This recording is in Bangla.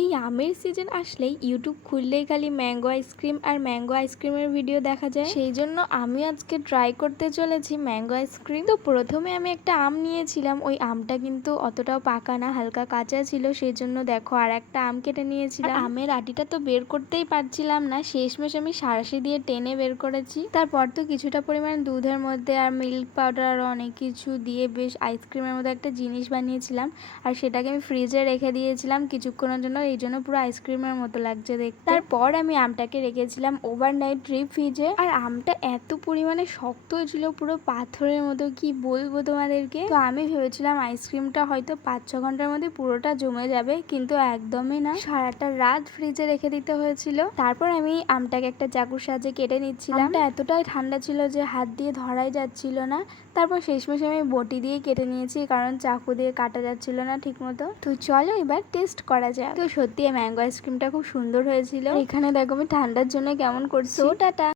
এই আমের সিজন আসলেই ইউটিউব খুললেই খালি ম্যাঙ্গো আইসক্রিম আর ম্যাঙ্গো আইসক্রিমের ভিডিও দেখা যায়। সেই জন্য আমি আজকে ট্রাই করতে চলেছি ম্যাঙ্গো আইসক্রিম। তো প্রথমে আমি একটা আম নিয়েছিলাম, ওই আমটা কিন্তু অতটাও পাকা না, হালকা কাঁচা ছিল। সেই জন্য দেখো আর একটা আম কেটে নিয়েছিলাম। আমের আটিটা তো বের করতেই পারছিলাম না, শেষমেশ আমি সাঁড়াশি দিয়ে টেনে বের করেছি। তারপর তো কিছুটা পরিমাণ দুধের মধ্যে আর মিল্ক পাউডার আর অনেক কিছু দিয়ে বেশ আইসক্রিমের মতো একটা জিনিস বানিয়েছিলাম। আর সেটাকে আমি ফ্রিজে রেখে দিয়েছিলাম কিছুক্ষণের জন্য, এই জন্য পুরো আইসক্রিমের মতো লাগছে দেখতে। তারপর আমি আমটাকে রেখেছিলাম ওভারনাইট ডিপ ফ্রিজে। আর আমটা এত পরিমাণে শক্ত ছিল, পুরো পাথরের মতো, কি বলবো তোমাদেরকে। তো আমি ভেবেছিলাম আইসক্রিমটা হয়তো 5-6 ঘন্টার মধ্যে পুরোটা জমে যাবে, কিন্তু একদমই না, সারাটা রাত ফ্রিজে রেখে দিতে হয়েছিল। তারপর আমি আমটাকে একটা চাকুর সাহায্যে কেটে নিচ্ছিলাম। আমটা এতটাই ঠান্ডা ছিল যে হাত দিয়ে ধরাই যাচ্ছিল না। তারপর শেষমেশ আমি বটি দিয়ে কেটে নিয়েছি, কারণ চাকু দিয়ে কাটা যাচ্ছিল না ঠিক মতো। তো চলো এবার টেস্ট করা যাক। তো সত্যি ম্যাঙ্গো আইসক্রিমটা খুব সুন্দর হয়েছিল। এখানে দেখো আমি ঠান্ডার জন্য কেমন করছি। টাটা।